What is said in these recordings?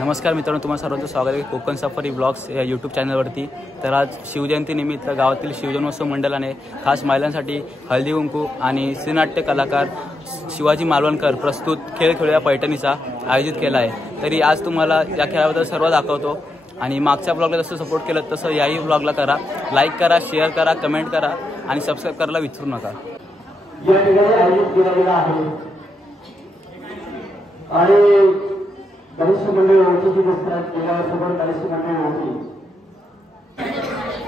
नमस्कार मित्रांनो, तुम्हाला सर्वांचं स्वागत आहे कोकण सफारी ब्लॉग्स या यूट्यूब चॅनलवरती। तर आज शिवजयंतीनिमित्त गावातील शिवजन्मोत्सव मंडळाने खास महिलांसाठी हळदी कुंकू आणि श्रीनाट्य कलाकार शिवाजी मालवणकर प्रस्तुत खेळ खेळूया पैठणीचा आयोजित केला आहे। तरी आज तुम्हाला या खेळाबद्दल सर्व दाखवतो आणि मागच्या ब्लॉगला जसं सपोर्ट केलं तसं याही ब्लॉगला करा, लाईक करा, शेअर करा, कमेंट करा आणि सबस्क्राईब करायला विसरू नका।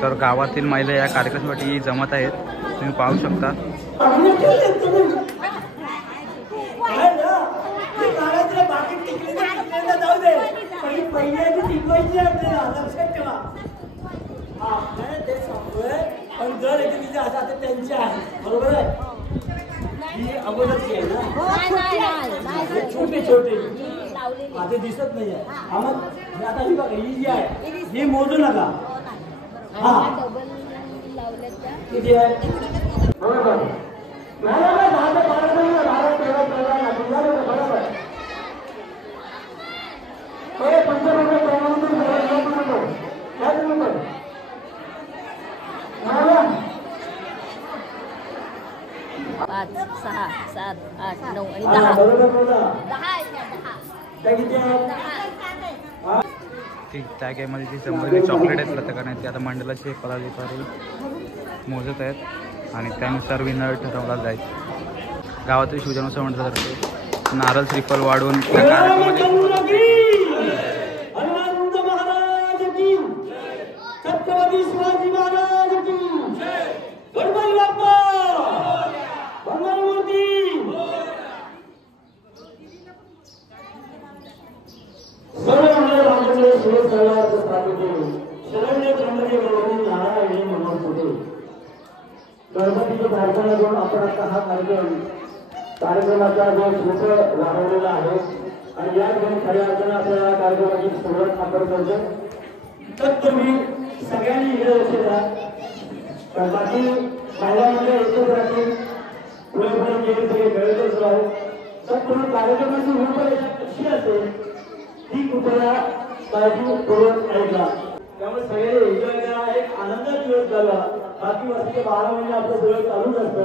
तर गावातील महिला या कार्यक्रमासाठी जमत आहेत, तुम्ही पाहू शकता। छोटे छोटे आता दिसत नाही आहे। आता ही बघा, ही जी आहे ही मोजू नका। हा किती आहे बरोबर? पाच, सहा, सात, आठ, 9 आणि 10। त्या गेममध्ये जी जमलेली चॉकलेट आहेत प्रत्येकाने ते आता मंडळाचे पदाधिकारी मोजत आहेत आणि त्यानुसार विनर ठरवला जाईल। गावातील शिवजन्मोत्सव मंडळातर्फे नारळ श्रीफळ वाढून त्या कार्यक्रमामध्ये गणपतीची प्रार्थना घेऊन आपण आता हा कार्यक्रमाचा जो सूत्र राबवलेला आहे आणि या ठिकाणी खऱ्या अर्थाने आपल्याला कार्यक्रमाची सुरुवात आपण करतो। तत्पूर्वी सगळ्यांनी इकडे लक्ष द्या, कारण बाकी महिलांमध्ये एकच राहतील, पुढे पुढे गेले सगळे गळतच राहू। तत्पूर्वी कार्यक्रमाची रूपरेषा कशी असेल ही कृपया काळजीपूर्वक ऐका, त्यामुळे सगळे एन्जॉय करा, एक आनंदाचा दिवस झाला। बाकी वर्षाचे 12 महिने आपलं सगळं चालूच असतं,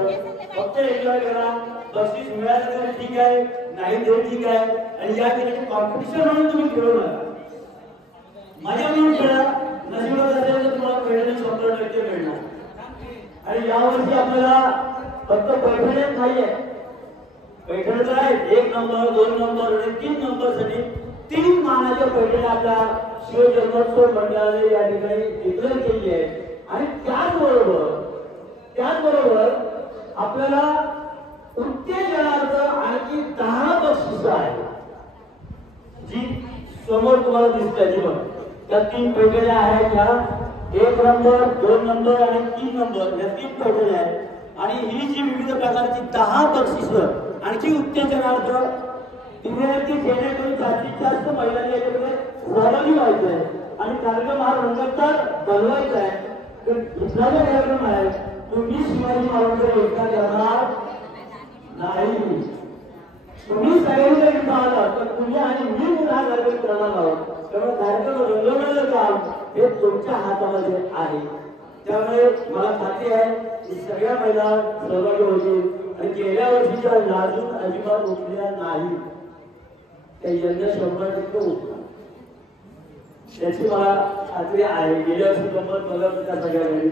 फक्त एन्जॉय करा। बक्षीस मिळालं तरी ठीक आहे, नाही तरी ठीक आहे, आणि या ठिकाणी कॉम्पिटिशन म्हणून तुम्ही खेळू नका, मजा म्हणून खेळा। नशिबात असेल तर तुम्हाला पैठणी 100% मिळणार। आणि यावर्षी आपल्याला फक्त पैठणीच नाहीये, पैठणी तर आहे 1 नंबर, 2 नंबर आणि 3 नंबरसाठी 3 मानाच्या पैठणी आपल्या शिवजन्मोत्सव मंडळाने या ठिकाणी डिक्लेअर केली आहे। आणि त्याचबरोबर आपल्याला उत्तेजनाचं आणखी 10 बक्षीस आहे, जी समोर तुम्हाला दिसते जी बघ, त्या 3 पैठण्या आहेत, ह्या 1 नंबर, 2 नंबर आणि 3 नंबर या 3 पैठण्या आहेत। आणि ही जी विविध प्रकारची 10 बक्षीस आणखी उत्तेजनार्थ विद्यार्थी जेणेकरून जास्तीत जास्त महिलांनी याच्यामध्ये सहभागी व्हायचं आहे आणि कार्यक्रम हा रंगतदार बनवायचा आहे। इथला जो कार्यक्रम आहे तुम्ही शिवाजी मालवणकर एकटा करणार नाही, तुम्ही सगळ्यांनी जर इथं आलात तर तुम्ही आणि मी पुन्हा कार्यक्रम करणार आहोत। त्यामुळे कार्यक्रम रंगवण्याचं काम हे तुमच्या हातामध्ये आहे, त्यामुळे मला खात्री आहे की सगळ्या महिला सहभागी होतील आणि गेल्या वर्षीच्या लाजून अजिबात उठल्या नाही, त्या यंदा 100% उठला त्याची मला खात्री आहे। गेल्या वर्षी गंमत बघत होत्या सगळ्यांनी,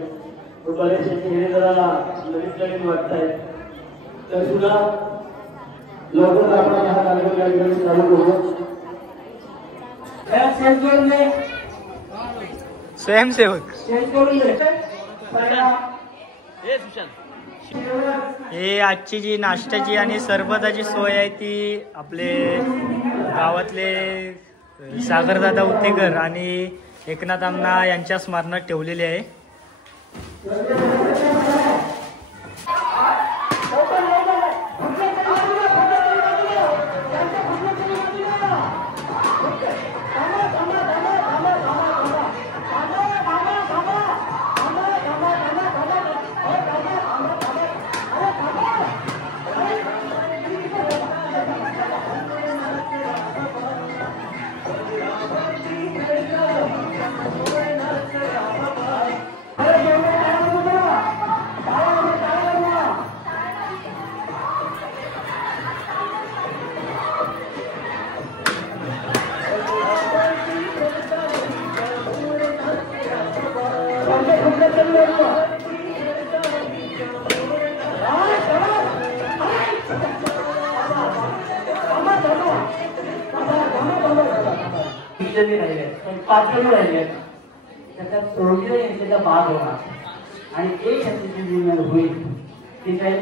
बरेचसे चेहरे जरा नवीन नवीन वाटत आहेत, तर सुद्धा लवकर आपण हा कार्यक्रम या ठिकाणी चालू करू। स्वयंसेवक हे आजची जी नाश्त्याची आणि सरबताची सोय आहे ती आपले गावातले सागरदादा उत्तेकर आणि एकनाथ अण्णा यांच्या स्मरणात ठेवलेली आहे। जणी राहिले पण 5 जणी राहिले त्याच्यात सोडले यांच्या बाद होणार आणि एक ह्याची निवड होईल ठीक आहे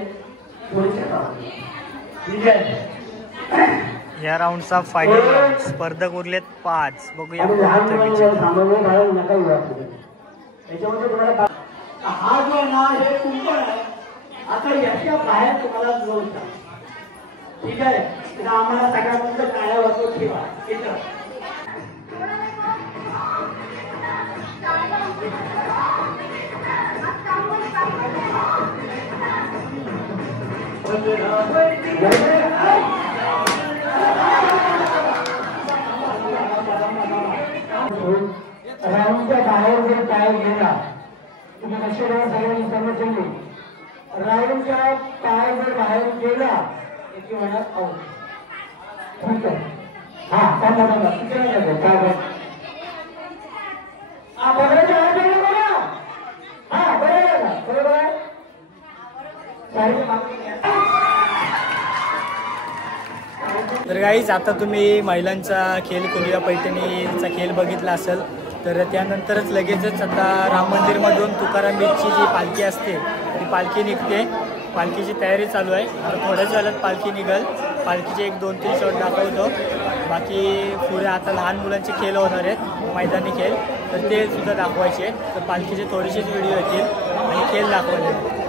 ठीक आहे या राऊंडचा फायनल स्पर्धक उरलेत 5 बघूया त्याच्यामध्ये तुम्हाला हा जो आहे ना हे कुंपण आहे आता याच्या बाहेर तुम्हाला जोड ठीक आहे तर आम्हाला सगळ्यांमध्ये काळ्या वाचो ठेवा ठीक आहे राऊंडच्या बाहेर जर पाय गेला तुम्ही लक्ष द्या सगळ्यांनी समजली राऊंडच्या पाय जर बाहेर गेला याची म्हणत आऊट ठीक आहे हा बघा काय हा बरोबर हा बरोबर आहे तर गाईज आता तुम्ही महिलांचा खेळ कोलिया पैठणीचा खेळ बघितला असेल तर त्यानंतरच लगेचच आता राम मंदिरमधून तुकाराम बीचची जी पालखी असते ती पालखी निघते पालखीची तयारी चालू आहे आता थोड्याच वेळात पालखी निघेल पालखीचे 1-2-3 शॉट दाखवतो बाकी पुढे आता लहान मुलांचे खेळ होणार आहेत मैदानी खेळ तर ते सुद्धा दाखवायचे तर पालखीचे थोडेसेच व्हिडिओ येतील आणि खेळ दाखवले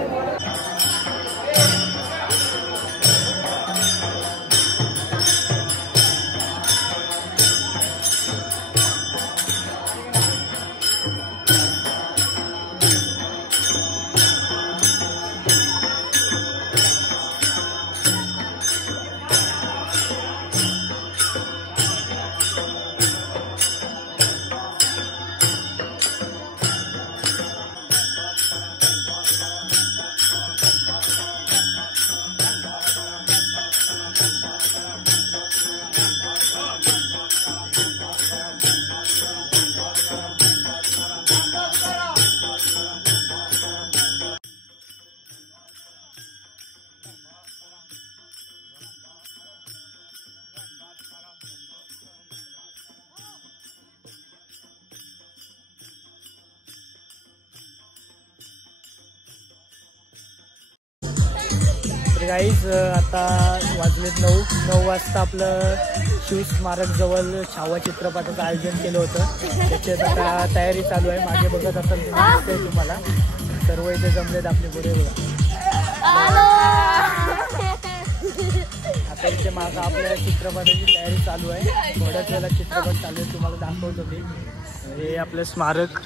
गाईज आता वाजलेत 9 वाजता आपलं शिवस्मारक जवळ छावा चित्रपटाचं आयोजन केलं होतं त्याच्यात आता तयारी चालू आहे मागे बघत असाल तुम्हाला सर्व इथे जमलेत आपले पुढे बघा आता इथे मागं आपल्या चित्रपटाची तयारी चालू आहे थोड्याच वेळेला चित्रपट चालू आहे तुम्हाला दाखवतो मी हे आपलं स्मारक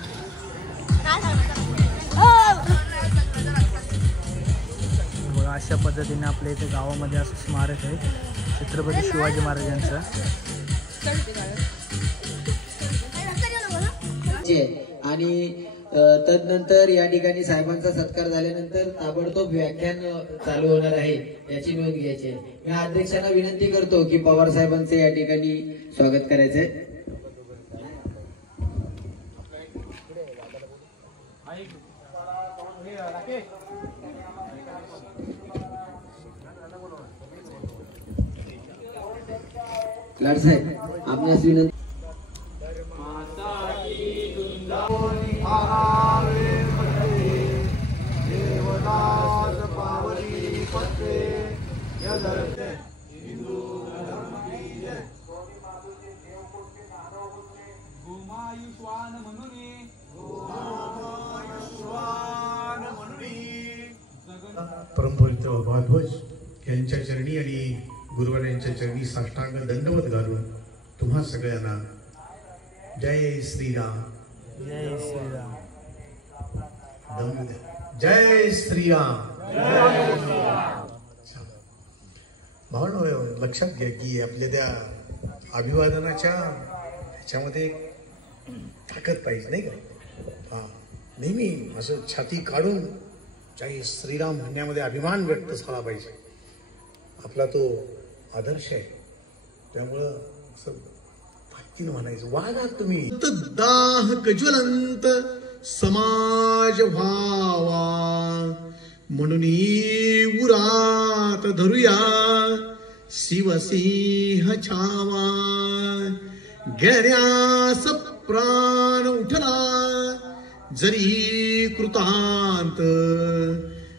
अशा पद्धतीने आपल्या इथे गावामध्ये असं स्मारक आहे छत्रपती शिवाजी महाराजांचं आणि तदनंतर या ठिकाणी साहेबांचा सत्कार झाल्यानंतर ताबडतोब व्याख्यान चालू होणार आहे याची नोंद घ्यायची आहे मी अध्यक्षांना विनंती करतो की पवार साहेबांचे या ठिकाणी स्वागत करायचंय लाड साहेब आपणास विनंती परमपूजित भारद्वाज यांच्या चरणी आणि गुरुवार यांच्या चरणी साष्टांग दंडवत घालून तुम्हा सगळ्यांना जय श्रीराम जय श्रीराम जय श्रीराम भावना लक्षात घ्या की आपल्या त्या अभिवादनाच्या ह्याच्यामध्ये ताकद पाहिजे नाही का हा नेहमी असं छाती काढून जय श्रीराम म्हणण्यामध्ये अभिमान व्यक्त झाला पाहिजे आपला तो आदर्श आहे त्यामुळं असं ताकदीनं म्हणायचं वागा तुम्ही दाह कज्वलंत समाज व्हावा म्हणून उरात धरूया शिवसिंह छावा घेण्यास प्राण उठला जरी कृतांत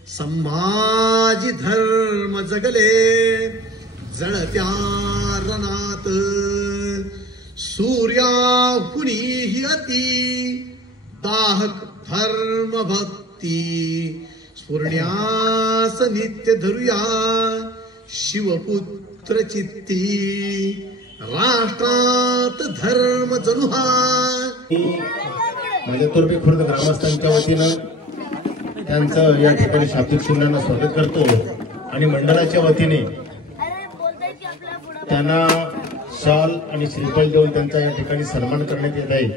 संभाजी धर्म जगले जळत्या रणात सूर्याहुनीही अति दाहक धर्म भक्ती स्फुरण्यास नित्य धरूया शिवपुत्र चित्ती राष्ट्रात धर्म जनुहा. माझ्या तोरबी खुर्द ग्रामस्थांच्या वतीनं त्यांचं या ठिकाणी शाब्दिक शिवण्यानं स्वागत करतो आणि मंडळाच्या वतीने त्यांना शॉल आणि श्रीफळ देऊन त्यांचा या ठिकाणी सन्मान करण्यात येत आहे.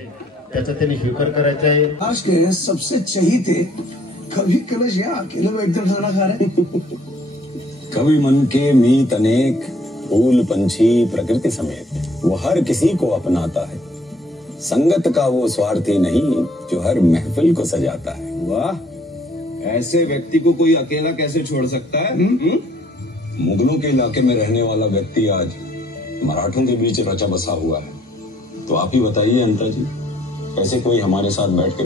त्याचा त्यांनी स्वीकार करायचा आहे. आज के सबसे चहीते कवि कलश या अकेले में एकदम खाना खा रहे. कवि मन के मीत अनेक फूल पंछी प्रकृति समेत वो हर किसी को अपनाता है. संगत का वो स्वार्थी नहीं जो हर महफिल को सजाता है. वाह, ऐसे व्यक्ति को कोई अकेला कैसे छोड़ सकता है? मुगलों के इलाके में रहने वाला व्यक्ति आज मराठों के बीच रचा बसा हुआ है. तो आप ही बताइए अंता जी, कैसे कोई हमारे साथ बैठ कर